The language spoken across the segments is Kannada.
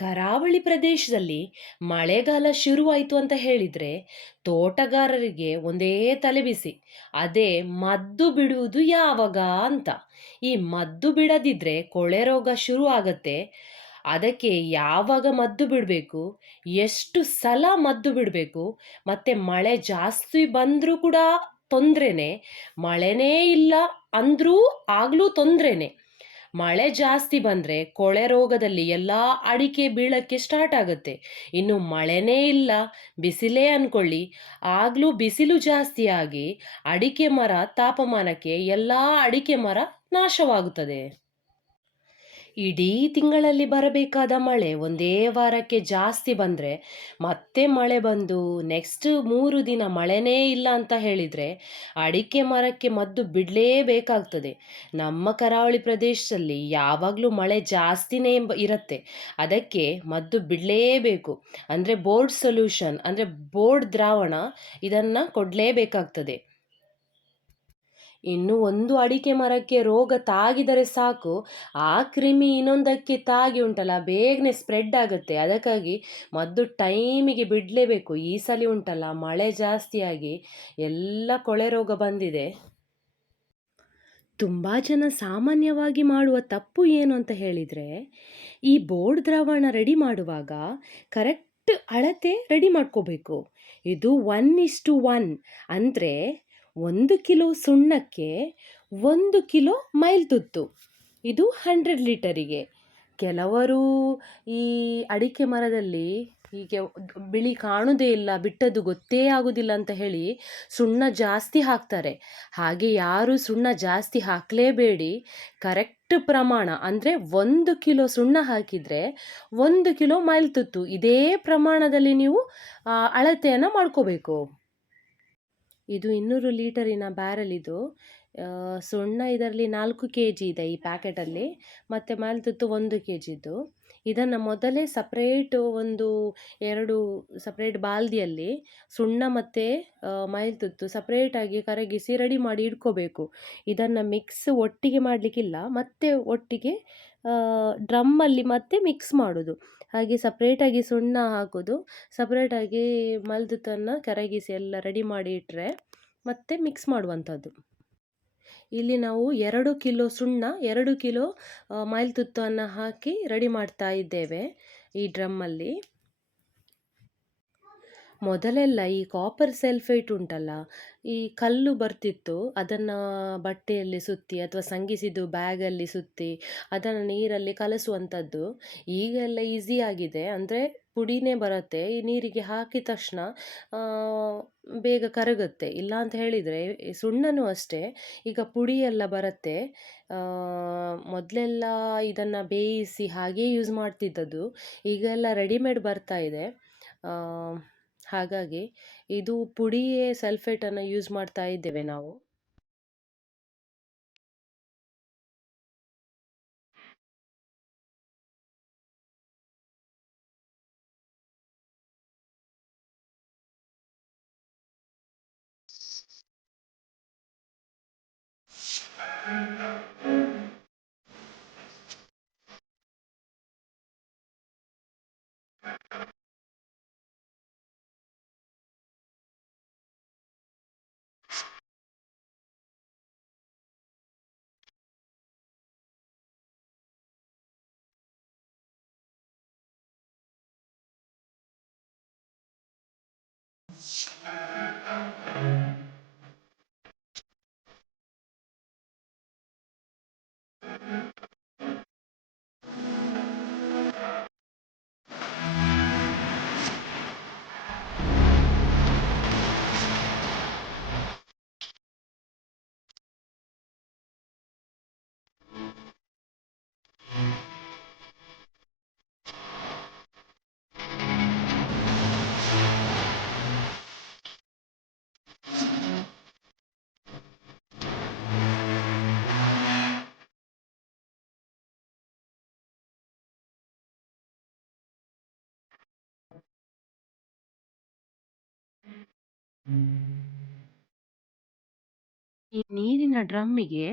ಕರಾವಳಿ ಪ್ರದೇಶದಲ್ಲಿ ಮಳೆಗಾಲ ಶುರುವಾಯಿತು ಅಂತ ಹೇಳಿದ್ರೆ ತೋಟಗಾರರಿಗೆ ಒಂದೇ ತಲೆಬಿಸಿ. ಅದೇ ಮದ್ದು ಬಿಡುವುದು ಯಾವಾಗ ಅಂತ. ಈ ಮದ್ದು ಬಿಡದಿದ್ರೆ ಕೊಳೆ ರೋಗ ಶುರು ಆಗತ್ತೆ. ಅದಕ್ಕೆ ಯಾವಾಗ ಮದ್ದು ಬಿಡಬೇಕು, ಎಷ್ಟು ಸಲ ಮದ್ದು ಬಿಡಬೇಕು, ಮತ್ತೆ ಮಳೆ ಜಾಸ್ತಿ ಬಂದರೂ ಕೂಡ ತೊಂದರೆನೇ, ಮಳೆನೇ ಇಲ್ಲ ಅಂದ್ರೂ ಆಗ್ಲೂ ತೊಂದರೆನೇ. ಮಳೆ ಜಾಸ್ತಿ ಬಂದ್ರೆ ಕೊಳೆ ರೋಗದಲ್ಲಿ ಎಲ್ಲಾ ಅಡಿಕೆ ಬೀಳಕ್ಕೆ ಸ್ಟಾರ್ಟ್ ಆಗುತ್ತೆ. ಇನ್ನು ಮಳೆನೇ ಇಲ್ಲ, ಬಿಸಿಲೇ ಅನ್ಕೊಳ್ಳಿ, ಆಗ್ಲೂ ಬಿಸಿಲು ಜಾಸ್ತಿ ಆಗಿ ಅಡಿಕೆ ಮರ ತಾಪಮಾನಕ್ಕೆ ಎಲ್ಲಾ ಅಡಿಕೆ ಮರ ನಾಶವಾಗುತ್ತದೆ. ಇಡೀ ತಿಂಗಳಲ್ಲಿ ಬರಬೇಕಾದ ಮಳೆ ಒಂದೇ ವಾರಕ್ಕೆ ಜಾಸ್ತಿ ಬಂದ್ರೆ, ಮತ್ತೆ ಮಳೆ ಬಂದು ನೆಕ್ಸ್ಟ್ 3 ದಿನ ಮಳೆನೇ ಇಲ್ಲ ಅಂತ ಹೇಳಿದ್ರೆ, ಅಡಿಕೆ ಮರಕ್ಕೆ ಮದ್ದು ಬಿಡಲೇಬೇಕಾಗ್ತದೆ. ನಮ್ಮ ಕರಾವಳಿ ಪ್ರದೇಶದಲ್ಲಿ ಯಾವಾಗಲೂ ಮಳೆ ಜಾಸ್ತಿನೇ ಇರತ್ತೆ. ಅದಕ್ಕೆ ಮದ್ದು ಬಿಡಲೇಬೇಕು. ಅಂದರೆ ಬೋರ್ಡ್ ಸೊಲ್ಯೂಷನ್ ಅಂದರೆ ಬೋರ್ಡ್ ದ್ರಾವಣ ಇದನ್ನ ಕೊಡಲೇಬೇಕಾಗ್ತದೆ. ಇನ್ನು ಒಂದು ಅಡಿಕೆ ಮರಕ್ಕೆ ರೋಗ ತಾಗಿದರೆ ಸಾಕು, ಆ ಕ್ರಿಮಿ ಇನ್ನೊಂದಕ್ಕೆ ತಾಗಿ ಉಂಟಲ್ಲ ಬೇಗನೆ ಸ್ಪ್ರೆಡ್ ಆಗುತ್ತೆ. ಅದಕ್ಕಾಗಿ ಮದ್ದು ಟೈಮಿಗೆ ಬಿಡಲೇಬೇಕು. ಈ ಸಲ ಉಂಟಲ್ಲ ಮಳೆ ಜಾಸ್ತಿಯಾಗಿ ಎಲ್ಲ ಕೊಳೆ ರೋಗ ಬಂದಿದೆ. ತುಂಬ ಜನ ಸಾಮಾನ್ಯವಾಗಿ ಮಾಡುವ ತಪ್ಪು ಏನು ಅಂತ ಹೇಳಿದರೆ, ಈ ಬೋರ್ಡ್ ದ್ರಾವಣ ರೆಡಿ ಮಾಡುವಾಗ ಕರೆಕ್ಟ್ ಅಳತೆ ರೆಡಿ ಮಾಡ್ಕೋಬೇಕು. ಇದು 1:1 ಅಂದರೆ 1 ಕಿಲೋ ಸುಣ್ಣಕ್ಕೆ 1 ಕಿಲೋ ಮೈಲ್ತುತ್ತು. ಇದು 100 ಲೀಟರಿಗೆ. ಕೆಲವರು ಈ ಅಡಿಕೆ ಮರದಲ್ಲಿ ಹೀಗೆ ಬಿಳಿ ಕಾಣುವುದೇ ಇಲ್ಲ, ಬಿಟ್ಟದ್ದು ಗೊತ್ತೇ ಆಗುವುದಿಲ್ಲ ಅಂತ ಹೇಳಿ ಸುಣ್ಣ ಜಾಸ್ತಿ ಹಾಕ್ತಾರೆ. ಹಾಗೆ ಯಾರು ಸುಣ್ಣ ಜಾಸ್ತಿ ಹಾಕಲೇಬೇಡಿ. ಕರೆಕ್ಟ್ ಪ್ರಮಾಣ ಅಂದರೆ 1 ಕಿಲೋ ಸುಣ್ಣ ಹಾಕಿದರೆ 1 ಕಿಲೋ ಮೈಲ್ತುತ್ತು ಇದೇ ಪ್ರಮಾಣದಲ್ಲಿ ನೀವು ಅಳತೆಯನ್ನು ಮಾಡ್ಕೋಬೇಕು. ಇದು 200 ಲೀಟರಿನ ಬ್ಯಾರಲ್ ಇದು. ಸುಣ್ಣ ಇದರಲ್ಲಿ 4 ಕೆ ಜಿ ಇದೆ ಈ ಪ್ಯಾಕೆಟಲ್ಲಿ, ಮತ್ತು ಮೈಲ್ತುತ್ತು 1 ಕೆ ಜಿದ್ದು. ಇದನ್ನು ಮೊದಲೇ ಒಂದು 2 ಸಪ್ರೇಟ್ ಬಾಲ್ದಿಯಲ್ಲಿ ಸುಣ್ಣ ಮತ್ತು ಮೈಲ್ತುತ್ತು ಸಪ್ರೇಟಾಗಿ ಕರಗಿಸಿ ರೆಡಿ ಮಾಡಿ ಇಟ್ಕೋಬೇಕು. ಇದನ್ನು ಮಿಕ್ಸ್ ಒಟ್ಟಿಗೆ ಮಾಡಲಿಕ್ಕಿಲ್ಲ, ಮತ್ತೆ ಒಟ್ಟಿಗೆ ಡ್ರಮ್ಮಲ್ಲಿ ಮತ್ತೆ ಮಿಕ್ಸ್ ಮಾಡೋದು. ಹಾಗೆ ಸಪ್ರೇಟಾಗಿ ಸುಣ್ಣ ಹಾಕೋದು, ಸಪ್ರೇಟಾಗಿ ಮೈಲ್ತುತ್ತನ್ನು ಕರಗಿಸಿ ಎಲ್ಲ ರೆಡಿ ಮಾಡಿ ಇಟ್ಟರೆ ಮತ್ತೆ ಮಿಕ್ಸ್ ಮಾಡುವಂಥದ್ದು. ಇಲ್ಲಿ ನಾವು 2 ಕಿಲೋ ಸುಣ್ಣ 2 ಕಿಲೋ ಮೈಲ್ತುತ್ತನ್ನು ಹಾಕಿ ರೆಡಿ ಮಾಡ್ತಾ ಇದ್ದೇವೆ ಈ ಡ್ರಮ್ಮಲ್ಲಿ. ಮೊದಲೆಲ್ಲ ಈ ಕಾಪರ್ ಸಲ್ಫೇಟ್ ಉಂಟಲ್ಲ, ಈ ಕಲ್ಲು ಬರ್ತಿತ್ತು, ಅದನ್ನು ಬಟ್ಟೆಯಲ್ಲಿ ಸುತ್ತಿ ಅಥವಾ ಸಂಗಿಸಿದ್ದು ಬ್ಯಾಗಲ್ಲಿ ಸುತ್ತಿ ಅದನ್ನು ನೀರಲ್ಲಿ ಕಲಸುವಂಥದ್ದು. ಈಗೆಲ್ಲ ಈಸಿ ಆಗಿದೆ, ಅಂದರೆ ಪುಡಿನೇ ಬರುತ್ತೆ, ಈ ನೀರಿಗೆ ಹಾಕಿದ ತಕ್ಷಣ ಬೇಗ ಕರಗುತ್ತೆ. ಇಲ್ಲ ಅಂತ ಹೇಳಿದರೆ ಸುಣ್ಣನೂ ಅಷ್ಟೇ, ಈಗ ಪುಡಿ ಎಲ್ಲ ಬರುತ್ತೆ. ಮೊದಲೆಲ್ಲ ಇದನ್ನು ಬೇಯಿಸಿ ಹಾಗೇ ಯೂಸ್ ಮಾಡ್ತಿದ್ದದ್ದು, ಈಗೆಲ್ಲ ರೆಡಿಮೇಡ್ ಬರ್ತಾ ಇದೆ. ಹಾಗಾಗಿ ಇದು ಪುಡಿಯೇ ಸಲ್ಫೇಟನ್ನು ಯೂಸ್ ಮಾಡ್ತಾ ಇದ್ದೇವೆ ನಾವು. ಈ ನೀರಿನ ಡ್ರಮ್ಮಿಗೆ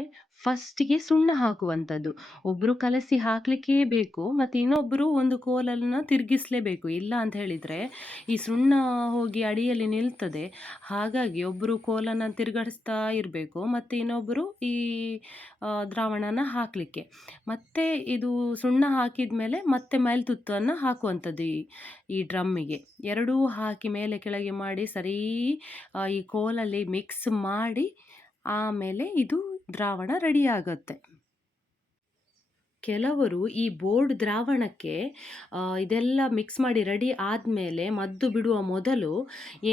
ಫಸ್ಟಿಗೆ ಸುಣ್ಣ ಹಾಕುವಂಥದ್ದು. ಒಬ್ರು ಕಲಸಿ ಹಾಕ್ಲಿಕ್ಕೇ ಬೇಕು, ಮತ್ತೆ ಇನ್ನೊಬ್ರು ಒಂದು ಕೋಲನ್ನ ತಿರುಗಿಸ್ಲೇಬೇಕು. ಇಲ್ಲ ಅಂತ ಹೇಳಿದ್ರೆ ಈ ಸುಣ್ಣ ಹೋಗಿ ಅಡಿಯಲ್ಲಿ ನಿಲ್ತದೆ. ಹಾಗಾಗಿ ಒಬ್ರು ಕೋಲನ್ನ ತಿರುಗಿಸ್ತಾ ಇರಬೇಕು, ಮತ್ತೆ ಇನ್ನೊಬ್ರು ಈ ದ್ರಾವಣನ ಹಾಕ್ಲಿಕ್ಕೆ. ಮತ್ತೆ ಇದು ಸುಣ್ಣ ಹಾಕಿದ್ಮೇಲೆ ಮತ್ತೆ ಮೈಲ್ತುತ್ತನ್ನ ಹಾಕುವಂಥದ್ದು ಈ ಡ್ರಮ್ಮಿಗೆ. ಎರಡೂ ಹಾಕಿ ಮೇಲೆ ಕೆಳಗೆ ಮಾಡಿ ಸರಿ ಈ ಕೋಲಲ್ಲಿ ಮಿಕ್ಸ್ ಮಾಡಿ ಆಮೇಲೆ ಇದು ದ್ರಾವಣ ರೆಡಿ ಆಗುತ್ತೆ. ಕೆಲವರು ಈ ಬೋರ್ಡ್ ದ್ರಾವಣಕ್ಕೆ ಇದೆಲ್ಲ ಮಿಕ್ಸ್ ಮಾಡಿ ರೆಡಿ ಆದಮೇಲೆ ಮದ್ದು ಬಿಡುವ ಮೊದಲು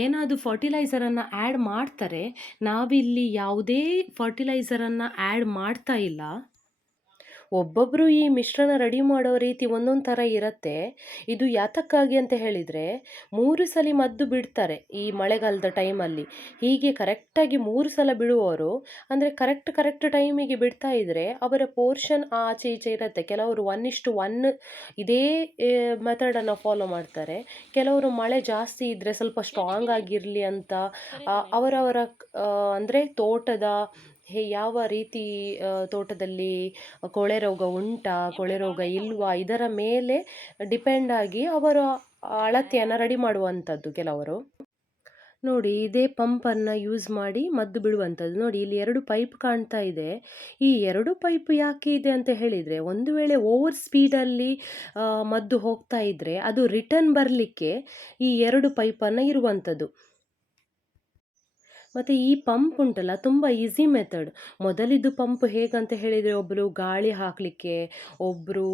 ಏನಾದರೂ ಫರ್ಟಿಲೈಸರನ್ನು ಆ್ಯಡ್ ಮಾಡ್ತಾರೆ. ನಾವಿಲ್ಲಿ ಯಾವುದೇ ಫರ್ಟಿಲೈಸರನ್ನು ಆ್ಯಡ್ ಮಾಡ್ತಾ ಇಲ್ಲ. ಒಬ್ಬೊಬ್ಬರು ಈ ಮಿಶ್ರಣ ರೆಡಿ ಮಾಡೋ ರೀತಿ ಒಂದೊಂದು ಥರ ಇರುತ್ತೆ. ಇದು ಯಾತಕ್ಕಾಗಿ ಅಂತ ಹೇಳಿದರೆ 3 ಸಲ ಮದ್ದು ಬಿಡ್ತಾರೆ ಈ ಮಳೆಗಾಲದ ಟೈಮಲ್ಲಿ. ಹೀಗೆ ಕರೆಕ್ಟಾಗಿ 3 ಸಲ ಬಿಡುವವರು ಅಂದರೆ ಕರೆಕ್ಟ್ ಟೈಮಿಗೆ ಬಿಡ್ತಾ ಇದ್ದರೆ ಅವರ ಪೋರ್ಷನ್ ಆಚೆ ಈಚೆ ಇರುತ್ತೆ. ಕೆಲವರು 1:1 ಇದೇ ಮೆಥಡನ್ನು ಫಾಲೋ ಮಾಡ್ತಾರೆ. ಕೆಲವರು ಮಳೆ ಜಾಸ್ತಿ ಇದ್ದರೆ ಸ್ವಲ್ಪ ಸ್ಟ್ರಾಂಗ್ ಆಗಿರಲಿ ಅಂತ ಅವರವರ ಅಂದರೆ ತೋಟದ ಯಾವ ರೀತಿ ತೋಟದಲ್ಲಿ ಕೊಳೆ ರೋಗ ಉಂಟಾ, ಕೊಳೆ ರೋಗ ಇಲ್ವಾ ಇದರ ಮೇಲೆ ಡಿಪೆಂಡ್ ಆಗಿ ಅವರು ಅಳತೆಯನ್ನು ರೆಡಿ ಮಾಡುವಂಥದ್ದು ಕೆಲವರು. ನೋಡಿ ಇದೇ ಪಂಪನ್ನು ಯೂಸ್ ಮಾಡಿ ಮದ್ದು ಬಿಡುವಂಥದ್ದು. ನೋಡಿ ಇಲ್ಲಿ 2 ಪೈಪ್ ಕಾಣ್ತಾ ಇದೆ. ಈ 2 ಪೈಪ್ ಯಾಕೆ ಇದೆ ಅಂತ ಹೇಳಿದರೆ, ಒಂದು ವೇಳೆ ಓವರ್ ಸ್ಪೀಡಲ್ಲಿ ಮದ್ದು ಹೋಗ್ತಾ ಇದ್ದರೆ ಅದು ರಿಟರ್ನ್ ಬರಲಿಕ್ಕೆ ಈ 2 ಪೈಪನ್ನು ಇರುವಂಥದ್ದು. ಮತ್ತು ಈ ಪಂಪ್ ಉಂಟಲ್ಲ ತುಂಬ ಈಸಿ ಮೆಥಡ್. ಮೊದಲಿದ್ದು ಪಂಪ್ ಹೇಗಂತ ಹೇಳಿದರೆ ಒಬ್ಬರು ಗಾಳಿ ಹಾಕಲಿಕ್ಕೆ, ಒಬ್ಬರು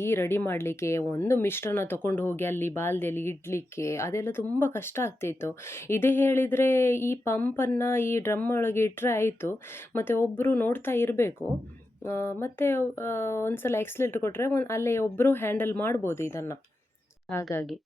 ಈ ರೆಡಿ ಮಾಡಲಿಕ್ಕೆ, ಒಂದು ಮಿಶ್ರಣ ತಗೊಂಡು ಹೋಗಿ ಅಲ್ಲಿ ಬಾಲ್ದಿಯಲ್ಲಿ ಇಡಲಿಕ್ಕೆ ಅದೆಲ್ಲ ತುಂಬ ಕಷ್ಟ ಆಗ್ತಿತ್ತು. ಇದೇ ಹೇಳಿದರೆ ಈ ಪಂಪನ್ನು ಈ ಡ್ರಮ್ ಒಳಗೆ ಇಟ್ಟರೆ ಆಯಿತು. ಮತ್ತು ಒಬ್ಬರು ನೋಡ್ತಾ ಇರಬೇಕು. ಮತ್ತು ಒಂದು ಸಲ ಎಕ್ಸ್ಲೇಟರ್ ಕೊಟ್ಟರೆ ಅಲ್ಲೇ ಒಬ್ಬರು ಹ್ಯಾಂಡಲ್ ಮಾಡ್ಬೋದು ಇದನ್ನು. ಹಾಗಾಗಿ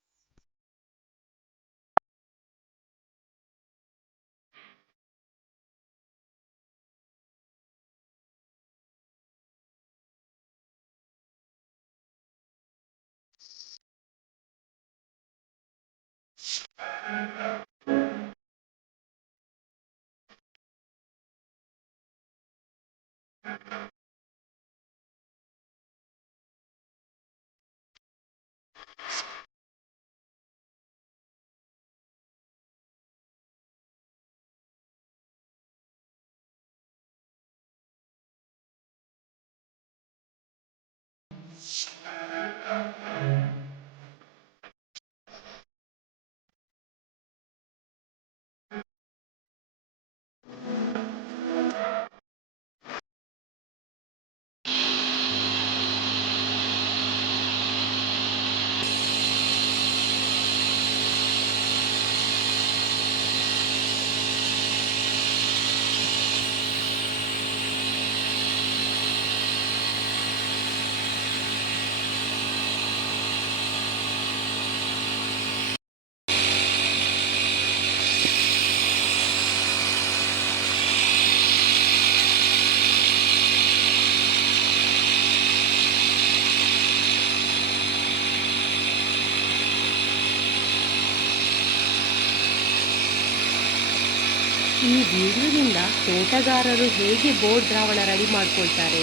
ಈ ವಿಡಿಯೋದಿಂದ ತೋಟಗಾರರು ಹೇಗೆ ಬೋರ್ಡ್ ದ್ರಾವಣ ರೆಡಿ ಮಾಡ್ಕೊಳ್ತಾರೆ,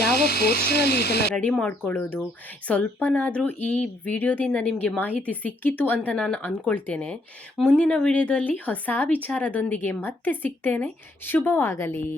ಯಾವ ಪೋರ್ಷನಲ್ಲಿ ಇದನ್ನು ರೆಡಿ ಮಾಡ್ಕೊಳ್ಳೋದು, ಸ್ವಲ್ಪನಾದರೂ ಈ ವಿಡಿಯೋದಿಂದ ನಿಮಗೆ ಮಾಹಿತಿ ಸಿಕ್ಕಿತು ಅಂತ ನಾನು ಅಂದ್ಕೊಳ್ತೇನೆ. ಮುಂದಿನ ವಿಡಿಯೋದಲ್ಲಿ ಹೊಸ ವಿಚಾರದೊಂದಿಗೆ ಮತ್ತೆ ಸಿಗ್ತೇನೆ. ಶುಭವಾಗಲಿ.